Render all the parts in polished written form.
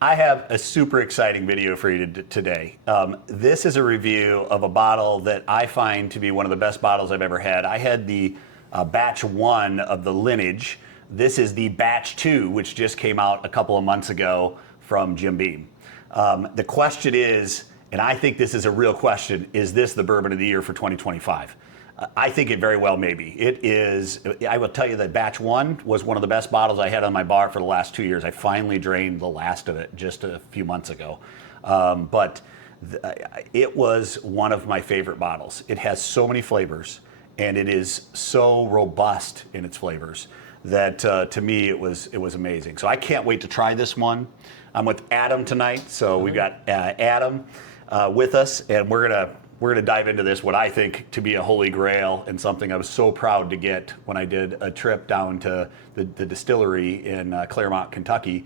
I have a super exciting video for you today. This is a review of a bottle that I find to be one of the best bottles I've ever had. I had the batch 1 of the Lineage. This is the batch 2, which just came out a couple of months ago from Jim Beam. The question is, and I think this is a real question, is this the bourbon of the year for 2025? I think it very well may be. It is. I will tell you that batch 1 was one of the best bottles I had on my bar for the last 2 years. I finally drained the last of it just a few months ago. It was one of my favorite bottles. It has so many flavors, and it is so robust in its flavors that to me it was amazing. So I can't wait to try this one. I'm with Adam tonight, so we've got Adam with us, and we're gonna dive into this, what I think to be a holy grail and something I was so proud to get when I did a trip down to the distillery in Claremont, Kentucky,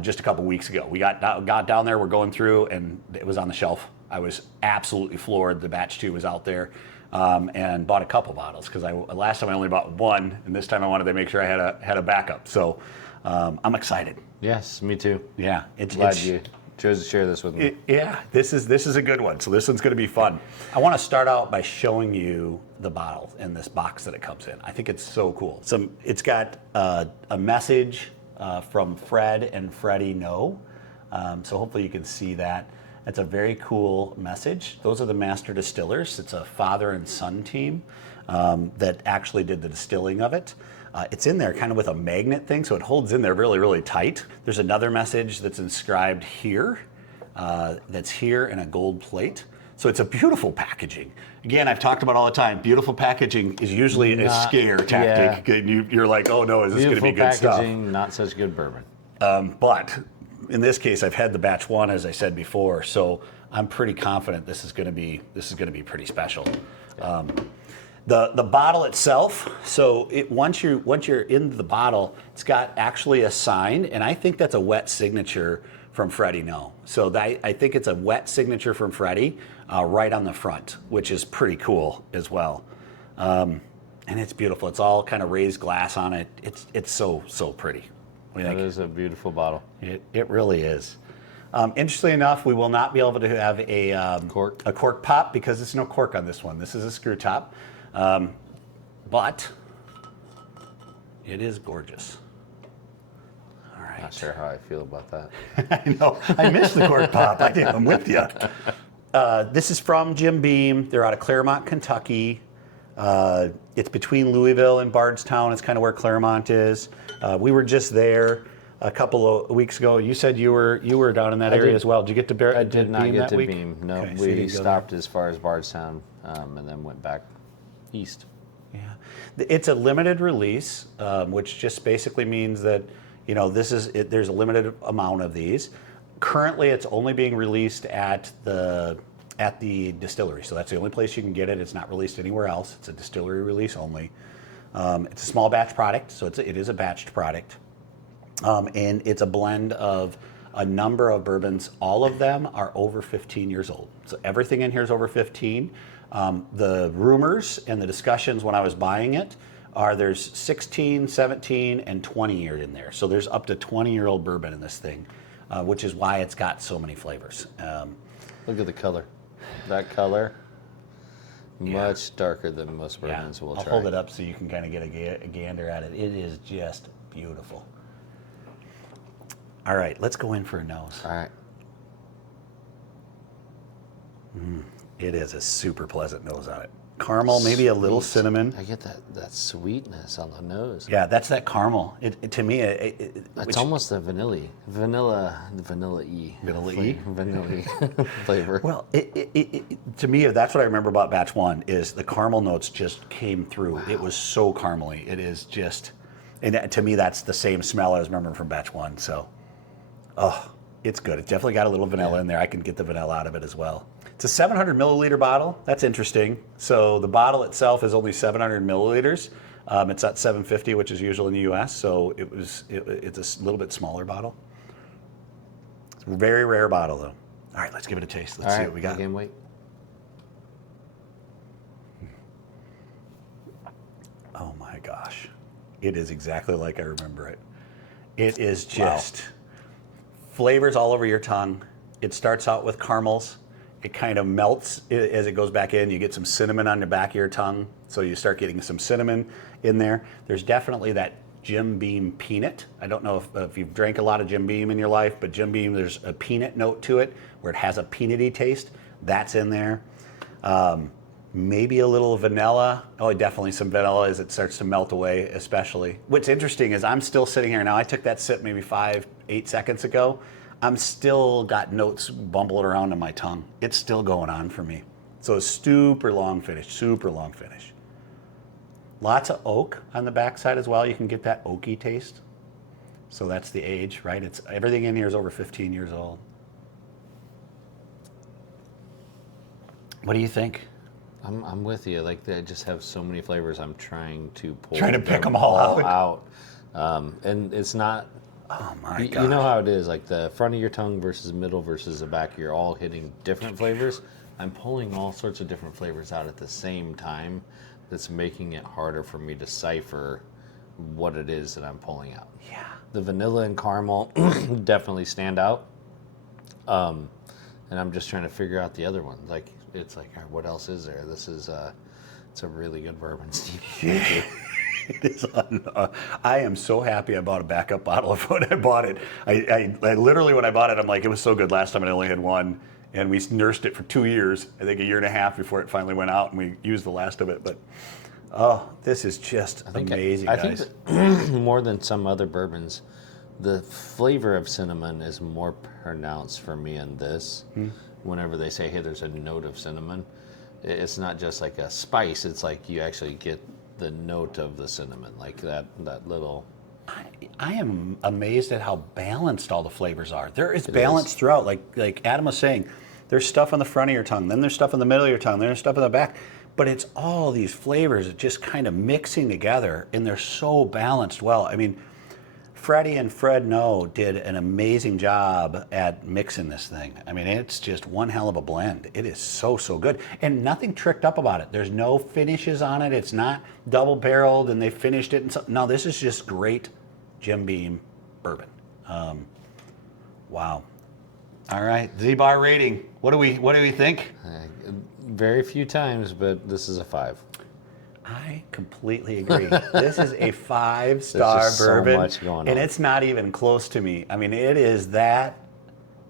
just a couple weeks ago. We got down there, we're going through, and it was on the shelf. I was absolutely floored. The batch 2 was out there, and bought a couple bottles because last time I only bought one, and this time I wanted to make sure I had a backup. So I'm excited. Yes, me too. Yeah, Glad you chose to share this with me. This is a good one. So this one's going to be fun. I want to start out by showing you the bottle and this box that it comes in. I think it's so cool. So it's got a message from Fred and Freddie No. So hopefully you can see that. It's a very cool message. Those are the master distillers. It's a father and son team that actually did the distilling of it. It's in there kind of with a magnet thing, so it holds in there really, really tight. There's another message that's inscribed here, that's here in a gold plate. So it's a beautiful packaging. Again, I've talked about all the time, beautiful packaging is usually a scare tactic. Yeah. You're like, oh no, is this going to be good stuff? Beautiful packaging, not such good bourbon. But in this case, I've had the batch 1, as I said before, so I'm pretty confident this is going to be pretty special. Yeah. The bottle itself, so once you're in the bottle, it's got actually a sign, and I think that's a wet signature from Freddie No. So I think it's a wet signature from Freddie right on the front, which is pretty cool as well. And it's beautiful. It's all kind of raised glass on it. It's so pretty. It is a beautiful bottle. It really is. Interestingly enough, we will not be able to have a cork pop because there's no cork on this one. This is a screw top. But it is gorgeous. All right. Not sure how I feel about that. I know. I missed the cork pop. I'm with you. This is from Jim Beam. They're out of Claremont, Kentucky. It's between Louisville and Bardstown. It's kind of where Claremont is. We were just there a couple of weeks ago. You said you were down in that area as well. Did you get to Beam? I did not get to Beam. No, okay, we stopped as far as Bardstown and then went back east. Yeah, it's a limited release, which just basically means that there's a limited amount of these. Currently, it's only being released at the distillery, so that's the only place you can get it. It's not released anywhere else. It's a distillery release only. It's a small batch product, so it is a batched product, and it's a blend of a number of bourbons. All of them are over 15 years old, so everything in here is over 15. The rumors and the discussions when I was buying it are there's 16, 17, and 20 years in there. So there's up to 20-year-old bourbon in this thing, which is why it's got so many flavors. Look at the color. That color, much darker than most bourbons will try. I'll hold it up so you can kind of get a gander at it. It is just beautiful. All right, let's go in for a nose. All right. It is a super pleasant nose on it. Caramel, maybe a little cinnamon. I get that sweetness on the nose. Yeah, that's that caramel. To me, it's almost a vanilla-y flavor. Well, to me, that's what I remember about batch 1 is the caramel notes just came through. Wow. It was so caramely. It is just, and to me, that's the same smell I was remembering from batch 1. So, it's good. It's definitely got a little vanilla in there. I can get the vanilla out of it as well. It's a 700 milliliter bottle. That's interesting. So the bottle itself is only 700 milliliters. It's at 750, which is usual in the U.S. So it's a little bit smaller bottle. It's a very rare bottle, though. All right, let's give it a taste. Let's see what we got. Again, wait. Oh my gosh, it is exactly like I remember it. It is just flavors all over your tongue. It starts out with caramels. It kind of melts as it goes back in. You get some cinnamon on the back of your tongue, so you start getting some cinnamon in there. There's definitely that Jim Beam peanut. I don't know if you've drank a lot of Jim Beam in your life, but Jim Beam, there's a peanut note to it where it has a peanutty taste. That's in there. Maybe a little vanilla. Oh, definitely some vanilla as it starts to melt away, especially. What's interesting is I'm still sitting here now. I took that sip maybe 5-8 seconds ago. I'm still got notes bumbling around in my tongue. It's still going on for me. So a super long finish, super long finish. Lots of oak on the backside as well. You can get that oaky taste. So that's the age, right? It's everything in here is over 15 years old. What do you think? I'm with you. Like they just have so many flavors. I'm trying to pick them all out. And it's not. Oh my God. You know how it is. Like the front of your tongue versus middle versus the back. You're all hitting different flavors. I'm pulling all sorts of different flavors out at the same time. That's making it harder for me to decipher what it is that I'm pulling out. Yeah. The vanilla and caramel definitely stand out. And I'm just trying to figure out the other ones. Like it's like, all right, what else is there? This is it's a really good bourbon, Steve. It is I am so happy I bought a backup bottle of when I bought it. I literally, when I bought it, I'm like, it was so good last time and I only had one. And we nursed it for 2 years, I think a year and a half before it finally went out and we used the last of it. But, oh, this is just amazing, I guys. think that more than some other bourbons, the flavor of cinnamon is more pronounced for me in this. Whenever they say, hey, there's a note of cinnamon, it's not just like a spice. It's like you actually get the note of the cinnamon, like that little. I am amazed at how balanced all the flavors are. There is balance throughout. Like Adam was saying, there's stuff on the front of your tongue, then there's stuff in the middle of your tongue, then there's stuff in the back. But it's all these flavors just kind of mixing together, and they're so balanced well. I mean, Freddie and Fred No did an amazing job at mixing this thing. I mean, it's just one hell of a blend. It is so, so good. And nothing tricked up about it. There's no finishes on it. It's not double barreled and they finished it. No, this is just great Jim Beam bourbon. Wow. All right, ZBar rating. What do we think? Very few times, but this is a 5. I completely agree. This is a 5-star There's just bourbon, so much going on. And it's not even close to me. I mean, it is that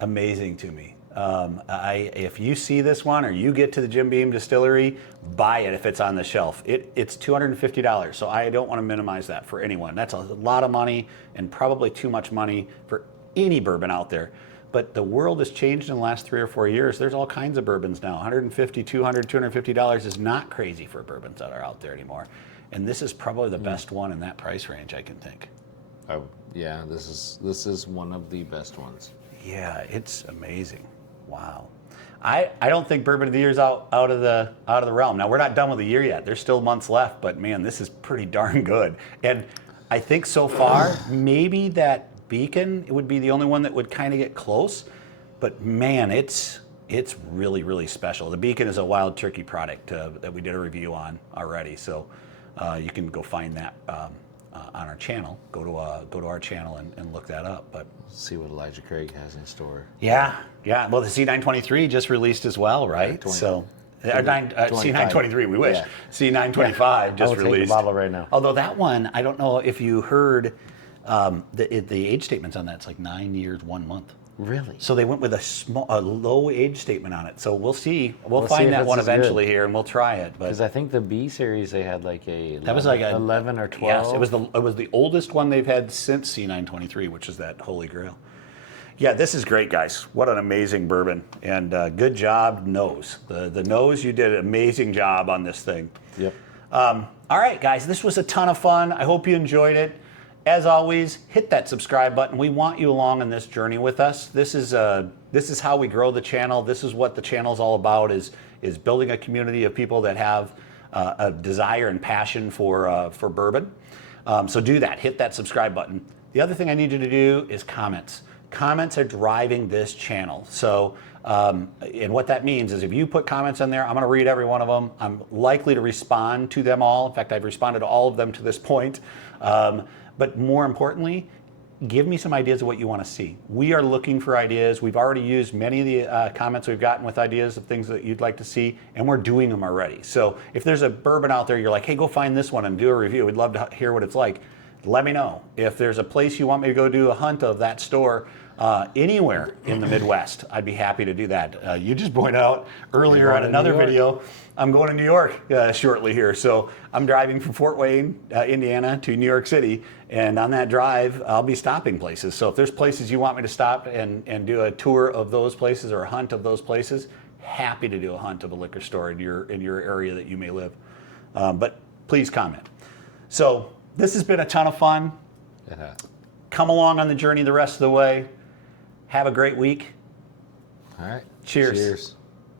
amazing to me. If you see this one or you get to the Jim Beam Distillery, buy it if it's on the shelf. It's $250, so I don't want to minimize that for anyone. That's a lot of money and probably too much money for any bourbon out there. But the world has changed in the last 3 or 4 years. There's all kinds of bourbons now. $150, $200, $250 is not crazy for bourbons that are out there anymore. And this is probably the best one in that price range I can think. Oh, yeah, this is one of the best ones. Yeah, it's amazing. Wow. I don't think bourbon of the year is out of the realm. Now we're not done with the year yet. There's still months left, but man, this is pretty darn good. And I think so far maybe that Beacon would be the only one that would kind of get close, but man, it's really, really special. The Beacon is a wild turkey product that we did a review on already, so you can go find that on our channel. Go to our channel and look that up. But see what Elijah Craig has in store. Yeah. Well, the C923 just released as well, right? So. C923, we wish. Yeah. C925 just released. Take the bottle right now. Although that one, I don't know if you heard the age statements on that. It's like 9 years, 1 month. Really? So they went with a low age statement on it. So we'll see. We'll find that one eventually here, and we'll try it. Because I think the B series they had like that was like 11 or 12. Yes, it was the oldest one they've had since C923, which is that Holy Grail. Yeah, this is great, guys. What an amazing bourbon, and good job, Nose. The Nose, you did an amazing job on this thing. Yep. All right, guys, this was a ton of fun. I hope you enjoyed it. As always, hit that subscribe button. We want you along on this journey with us. This is how we grow the channel. This is what the channel is all about, is building a community of people that have a desire and passion for bourbon. So do that. Hit that subscribe button. The other thing I need you to do is comments. Comments are driving this channel. So, and what that means is if you put comments in there, I'm going to read every one of them. I'm likely to respond to them all. In fact, I've responded to all of them to this point. But more importantly, give me some ideas of what you want to see. We are looking for ideas. We've already used many of the comments we've gotten with ideas of things that you'd like to see, and we're doing them already. So if there's a bourbon out there, you're like, hey, go find this one and do a review. We'd love to hear what it's like. Let me know. If there's a place you want me to go do a hunt of that store, anywhere in the Midwest, I'd be happy to do that. You just pointed out earlier on another video, I'm going to New York shortly here. So I'm driving from Fort Wayne, Indiana to New York City. And on that drive, I'll be stopping places. So if there's places you want me to stop and do a tour of those places or a hunt of those places, happy to do a hunt of a liquor store in your area that you may live. But please comment. So this has been a ton of fun. Yeah. Come along on the journey the rest of the way. Have a great week. All right. Cheers. Cheers.